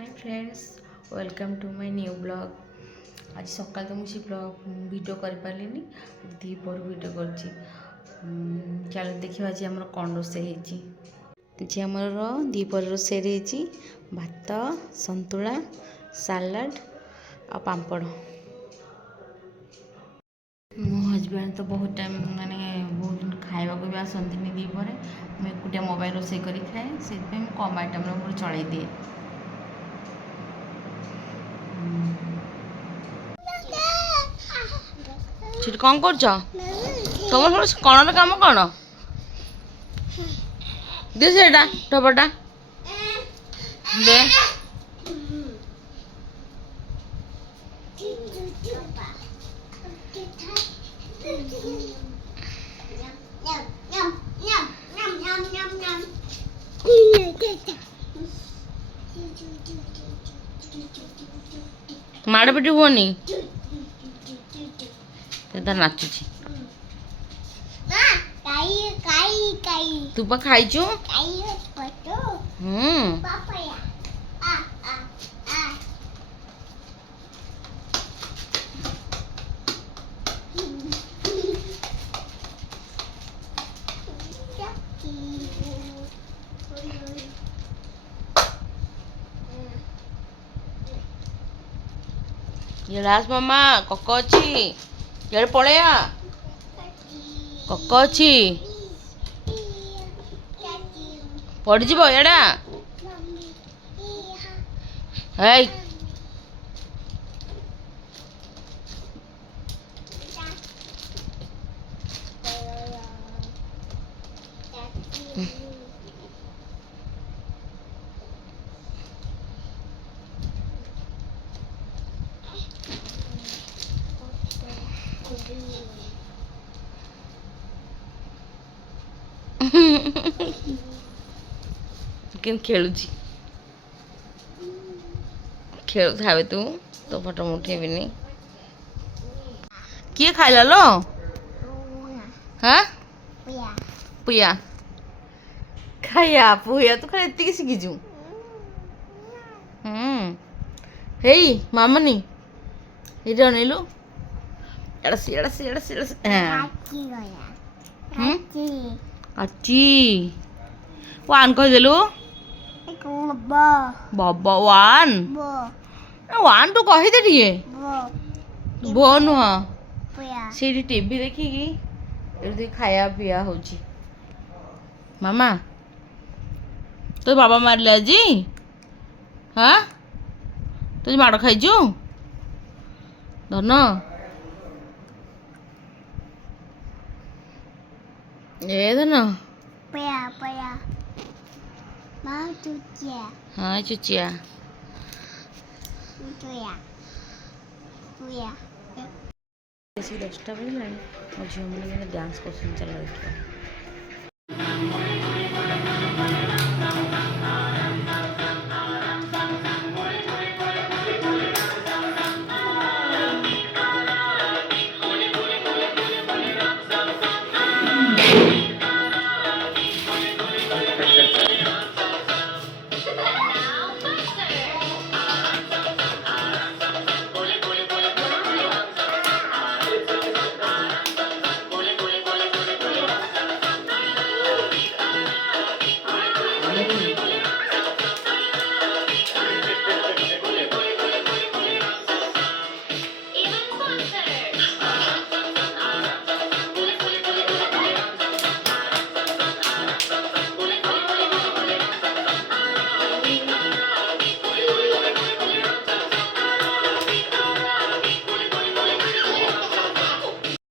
Hi friends, welcome to my new blog. आज सकाल तो मुझे ब्लॉग वीडियो कर पारिनी, दीपर वीडियो कर। चलो देखिए आज आम कौन रोषे जी आमर दीपर रोषे भात, संतुला, सालाड आ पापड़। मो हजबैंड तो बहुत टाइम माने बहुत खावा भी आसती दीपर मुझे एकुटिया मोबाइल रोषे कर खाए से कम आइटम चल दिए। ସେଠି କ'ଣ କରୁଛ? ତମର କ'ଣର କାମ କ'ଣ? ଦେ ସେଇଟା ଢବଟା ଦେ। ମାଡ଼ ପିଟି ହୁଅନି, ନାଚୁଛି। ତୁ ପା ଖାଇଛୁ? ରାଜ ମାମା କକ ଅଛି, ଇଆଡ଼େ ପଳେଇଆ। କକ ଅଛି, ପଡ଼ିଯିବ ଇଆଡ଼ା। ହେଇ କେମିତି ଖେଳୁଛି, ଖେଳୁଥାବେ ତୁ, ତୋ ଫଟୋ ମୁଁ ଉଠେଇବିନି। କିଏ ଖାଇଲା लो? हाँ पुया खाया पुया तू खाली एतिକି ଶିଖିଛୁ। ହେଇ ମାମନି ଏଇଟା ଅନେଇଲୁ, ଆଚି ୱାନ୍ କହିଦେଲୁ। ବାବା ୱାନ୍ ତୁ କହିଦେ ଟିକେ। ବୋ ନୁହଁ, ସେଇଠି ଟିଭି ଦେଖିକି ଏଠି ଖାଇବା ପିଇବା ହଉଛି। ମାମା ତୋ ବାବା ମାରିଲେ ଆଜି? ହଁ ତୁ ମାଡ଼ ଖାଇଛୁ ଧନ? ଏ ଧନ ହଁ ଚୁଚିଆ। ଆସିକି 10ଟା ବାଜିଲାଣି, ମୋ ଝିଅ ମାନେ ଡ୍ୟାନ୍ସ କରୁଛନ୍ତି, ଚାଲ ଦେଖିବା।